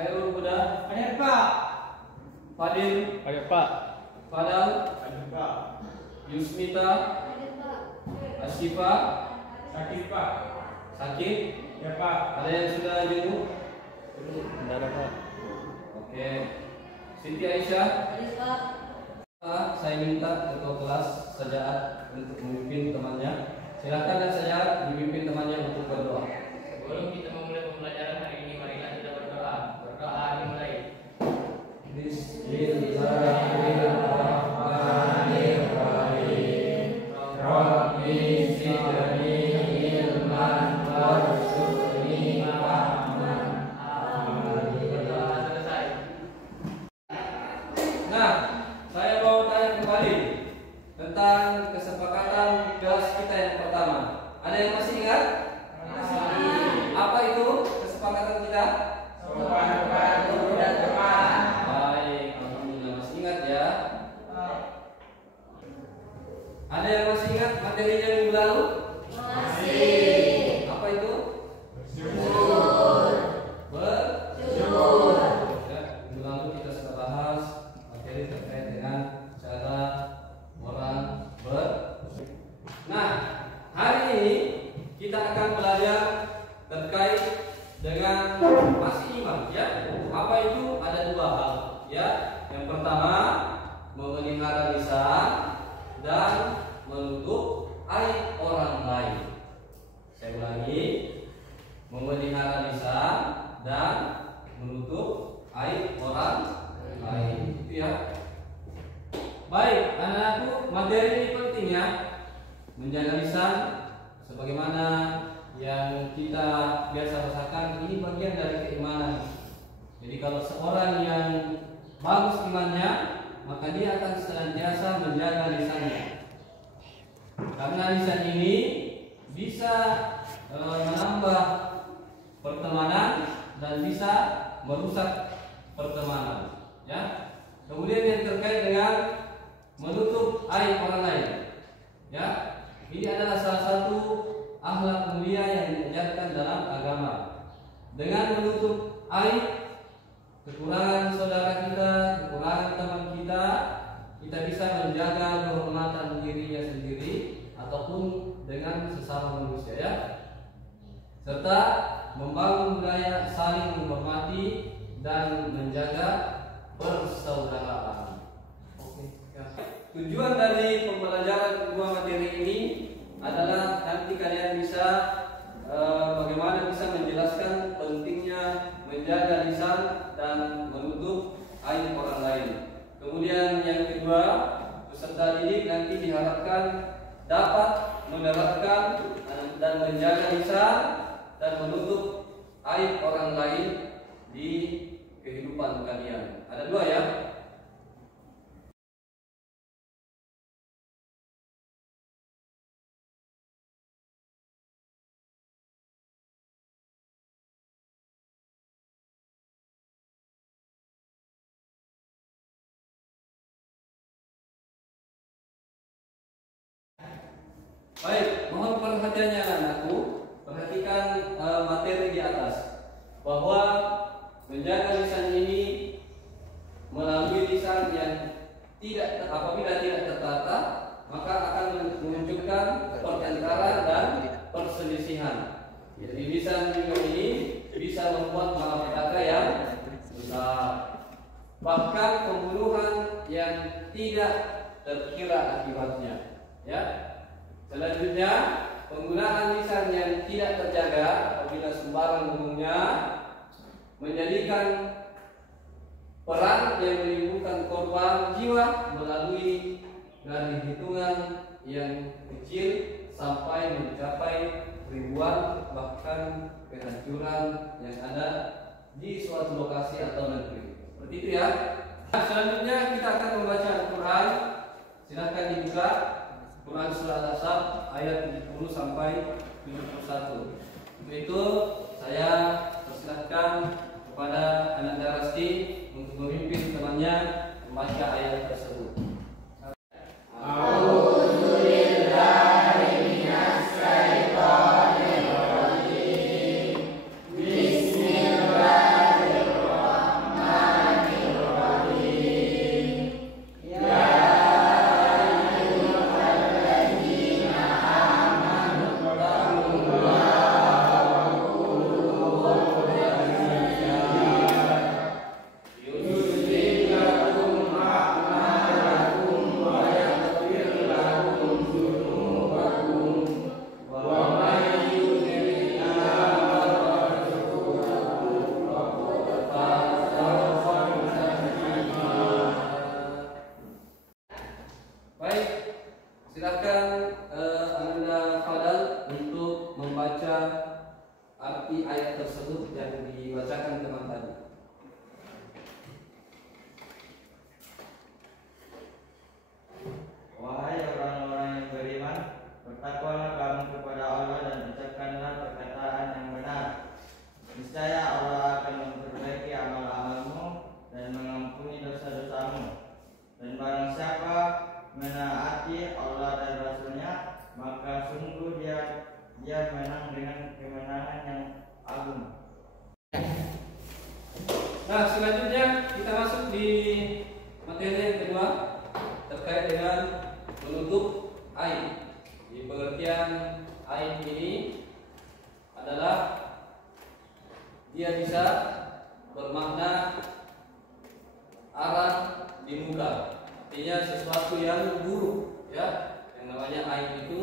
Hairul Huda. Hadir Pak. Fadil. Hadir Pak. Fadal. Hadir Pak. Yusmita. Asyifa. Sakit Pak. Sakit. Ya Pak. Ada yang sudah jenguk? Tidak ada Pak. Oke. Siti Aisyah. Saya minta ketua kelas Sajaat untuk memimpin temannya. Silakan dan Sajaat dipimpin temannya untuk berdoa. Sebelum kita memulai pembelajaran hari ini, marilah kita berdoa. Berdoa dimulai. Bismillahirrahmanirrahim. Rabbi zidni ilman warzuqni fahman. Berdoa selesai. Nah, saya mau tanya kembali tentang kesepakatan kelas kita yang pertama. Ada yang masih ingat? Apa itu kesepakatan kita? Sopan guru dan teman. Baik, alhamdulillah masih ingat ya. Ada yang masih ingat materinya minggu lalu? Apa itu? Bersyukur. Ya, minggu lalu kita sudah bahas materi terkait dengan cara orang bersyukur. Nah, hari ini kita akan belajar terkait dengan masih iman ya. Apa itu? Ada dua hal ya. Yang pertama, memelihara lisan dan menutup aib orang lain. Saya ulangi, memelihara lisan dan menutup aib orang lain. Itu ya. Baik, anak-anakku, materi ini penting ya. Menjaga lisan sebagaimana yang kita biasa rasakan, ini bagian dari keimanan. Jadi kalau seorang yang bagus imannya, maka dia akan senantiasa menjaga lisannya. Karena lisan ini bisa menambah pertemanan dan bisa merusak pertemanan. Ya. Kemudian yang terkait dengan menutup aib orang lain. Ya. Ini adalah salah satu akhlak mulia yang diajarkan dalam agama. Dengan menutup aib kekurangan saudara kita, kekurangan teman kita, kita bisa menjaga kehormatan dirinya sendiri ataupun dengan sesama manusia ya. Serta membangun budaya saling menghormati dan menjaga persaudaraan. Oke. Ya. Tujuan dari pembelajaran kedua materi ini adalah nanti kalian bisa bagaimana bisa menjelaskan pentingnya menjaga lisan dan menutup aib orang lain. Kemudian yang kedua, peserta didik nanti diharapkan dapat menerapkan dan menjaga lisan dan menutup aib orang lain di kehidupan kalian. Ada dua ya. Baik, mohon perhatiannya anak-anakku. Perhatikan materi di atas, bahwa menjaga lisan ini melalui lisan yang apabila tidak tertata, maka akan menunjukkan pertengkaran dan perselisihan. Jadi lisan juga ini bisa membuat malapetaka yang besar, bahkan pembunuhan yang tidak terkira akibatnya. Ya. Selanjutnya, penggunaan lisan yang tidak terjaga apabila sembarang ngomongnya menjadikan perang yang menimbulkan korban jiwa melalui dari hitungan yang kecil sampai mencapai ribuan, bahkan kehancuran yang ada di suatu lokasi atau negeri. Seperti itu ya. Nah, selanjutnya kita akan membaca Al-Quran. Silahkan dibuka Quran surah Al-Ahzab ayat 70 sampai 71. Untuk itu saya persilahkan kepada anak Darasti untuk memimpin temannya membaca ayat tersebut. Bismillahirrahmanirrahim. Nah, selanjutnya kita masuk di materi yang kedua terkait dengan menutup aib. Di pengertian aib ini adalah dia bisa bermakna arang di muka, artinya sesuatu yang buruk, ya. Yang namanya aib itu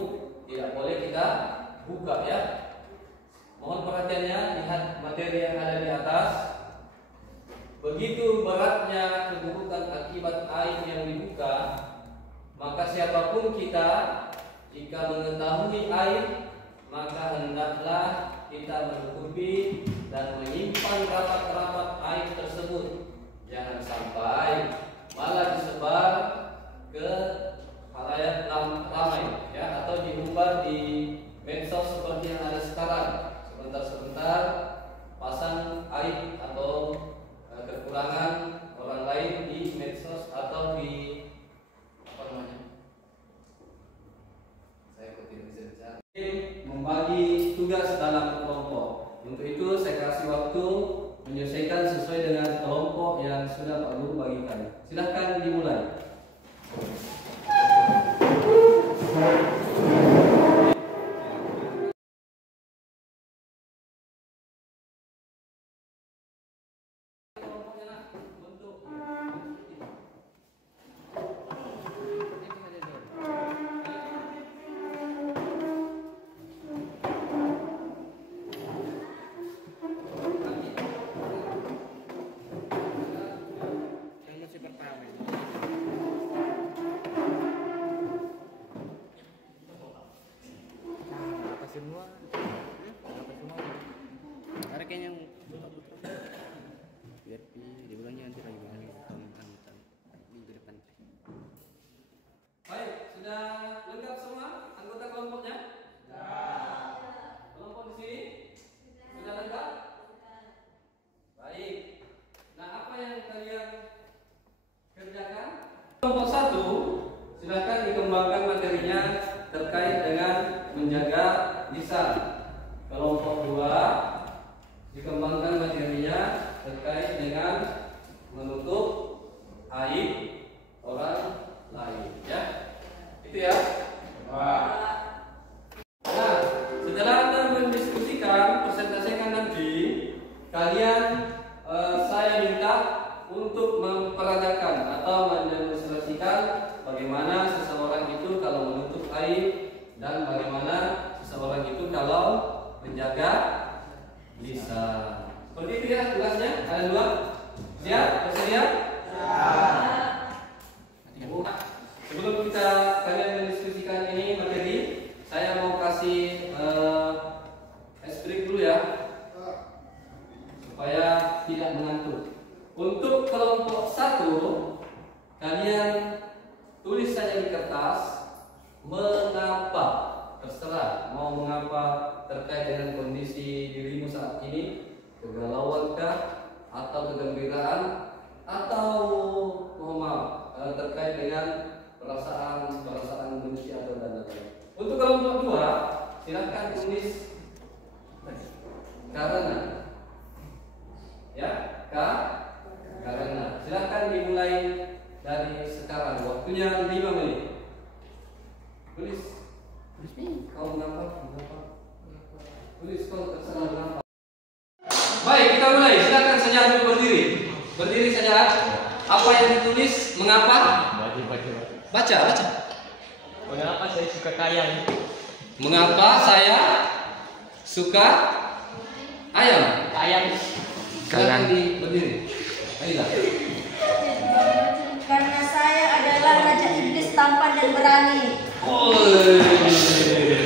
tidak boleh kita buka, ya. Mohon perhatiannya, lihat materi yang ada di atas. Begitu beratnya keburukan akibat aib yang dibuka, maka siapapun kita, jika mengetahui aib, maka hendaklah kita menutupi dan menyimpan rapat-rapat aib tersebut. Jangan sampai malah disebar ke khalayak ramai, ya, atau diumbar di medsos seperti yang ada sekarang. Sebentar-sebentar pasang aib atau kekurangan orang lain di medsos atau di apa namanya? Saya tidak bisa bicara. Membagi tugas dalam kelompok. Untuk itu saya kasih waktu menyelesaikan sesuai dengan kelompok yang sudah Pak Guru bagikan. Silahkan dimulai. Baik, sudah lengkap semua anggota kelompoknya? Kelompok di sini sudah lengkap? Baik. Nah, apa yang kalian kerjakan? Kelompok 1, silakan dikembangkan materinya terkait dengan menjaga lisan. Kelompok 2, dikembangkan materinya terkait dengan menutup aib orang lain, ya. Itu ya. Nah, setelah Anda mendiskusikan, presentasikan nanti, kalian saya minta untuk memperagakan atau mendemonstrasikan bagaimana seseorang itu kalau menutup aib dan bagaimana seseorang itu kalau menjaga lisan. Seperti itu ya tugasnya. Ada 2. Siap? Bersedia? Sebelum kalian mendiskusikan ini materi, saya mau kasih es break dulu ya, supaya tidak mengantuk. Untuk kelompok 1, kalian tulis saja di kertas mengapa, terserah mau mengapa terkait dengan kondisi dirimu saat ini, kegalauankah atau kegembiraan atau mohon maaf terkait dengan perasaan benci atau dan lain-lain. Untuk kelompok 2, silakan tulis karena, ya, karena. Silakan dimulai dari sekarang. Waktunya 5 menit. Tulis kau mengapa? Tulis kau terserah mengapa. Baik, kita mulai. Silakan saja dulu berdiri saja. Apa yang ditulis? Mengapa? Baca. Mengapa saya suka ayam? Mengapa saya suka ayam? Silakan berdiri. Ayolah. Karena saya adalah raja iblis tampan dan berani.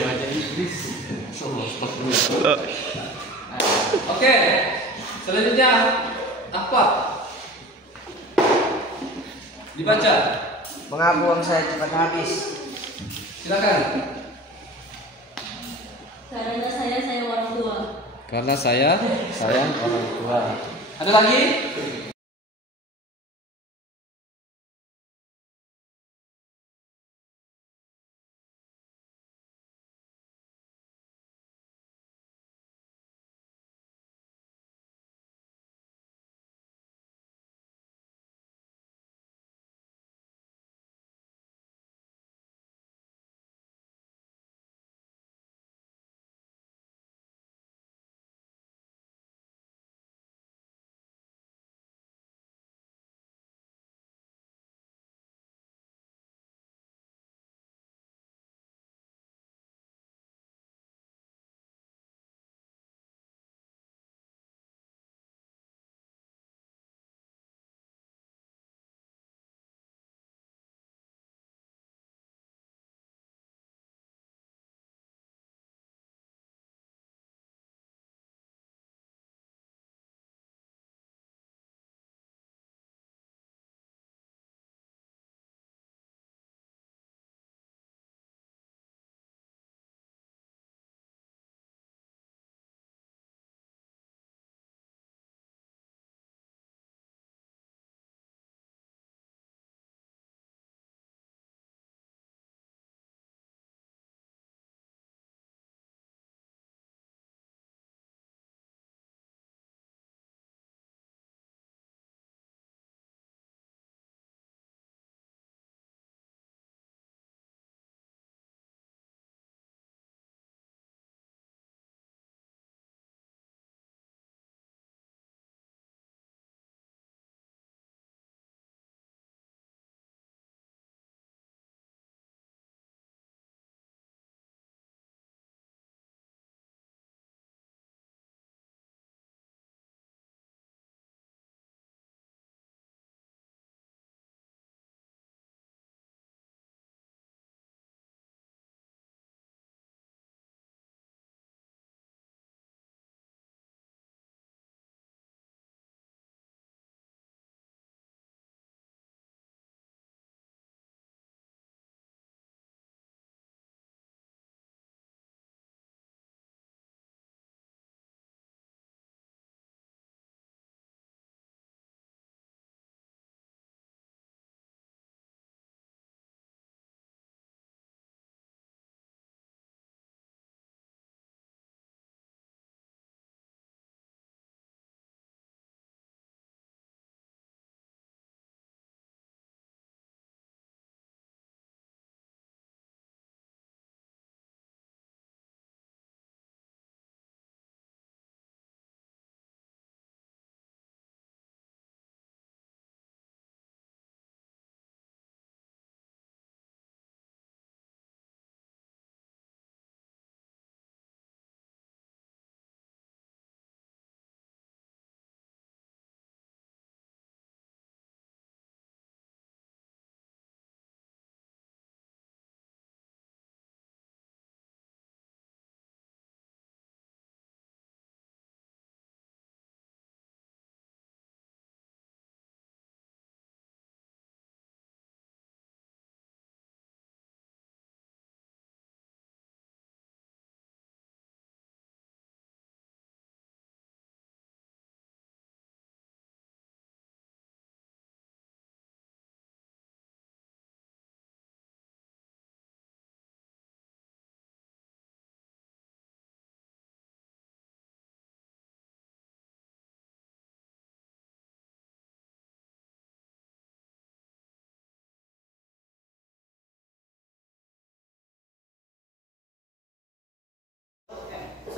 Raja iblis. Oke. Selanjutnya apa? Dibaca. Mengapa uang saya cepat habis? Silakan. Karena saya orang tua. Karena saya orang tua. Ada lagi?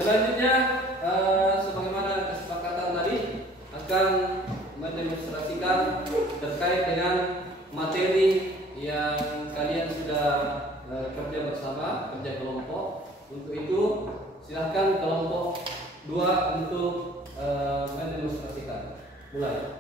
Selanjutnya, sebagaimana kesepakatan tadi, akan mendemonstrasikan terkait dengan materi yang kalian sudah kerja bersama, kerja kelompok. Untuk itu, silahkan kelompok 2 untuk mendemonstrasikan. Mulai.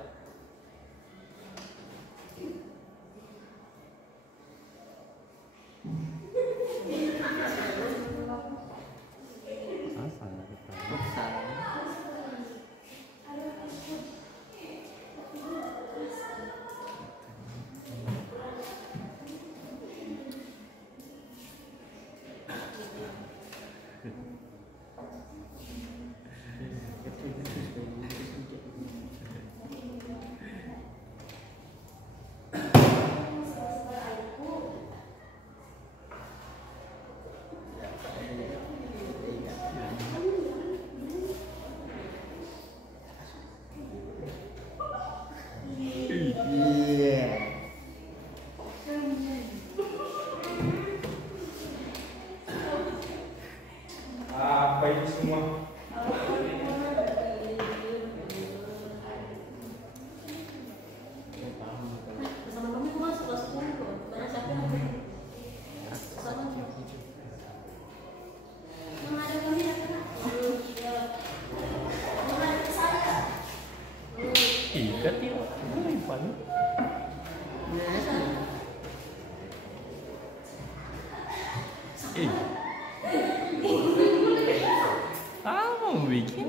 Apa ini semua? Bersama kami masuk kelas 10 kok. Barang siapa yang bersama yang ada kami ya kan? Ya. Yang ada saya. Ikat ya. Ipan. Apa mau bikin?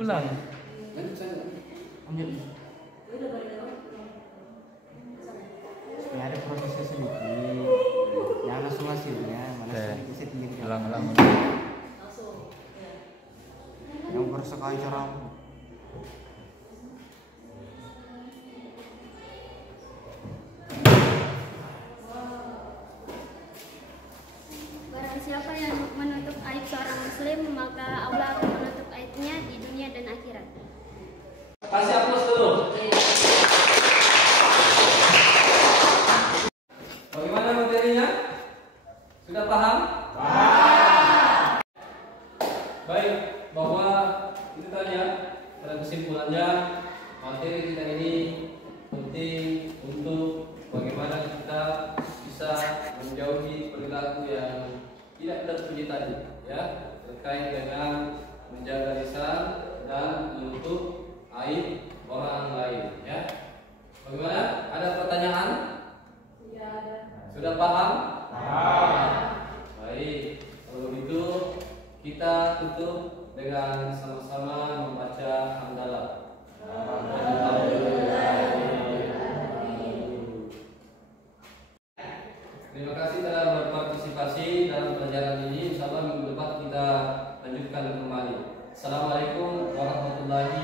Ulang. Ya ada prosesnya sedikit. Jangan langsung hasilnya, mana sedikit sendiri. Ulang. Yang bersekali cara. Barang siapa yang menutup aib seorang muslim, maka Allah akan menutup aibnya di dunia dan akhirat. Kasih aplaus dulu. Bagaimana materinya? Sudah paham? Paham. Baik, bahwa itu tadi ya, pada kesimpulannya materi kita ini penting untuk bagaimana kita bisa menjauhi perilaku yang tidak terpuji tadi, ya, terkait dengan menjaga lisan dan menutup aib orang lain, ya. Bagaimana? Ada pertanyaan? Tidak ada. Sudah paham? Paham. Baik, kalau begitu kita tutup dengan sama-sama membaca hamdalah. Terima kasih telah berpartisipasi dalam pelajaran ini. Insyaallah minggu depan kita lanjutkan kembali. Assalamualaikum warahmatullahi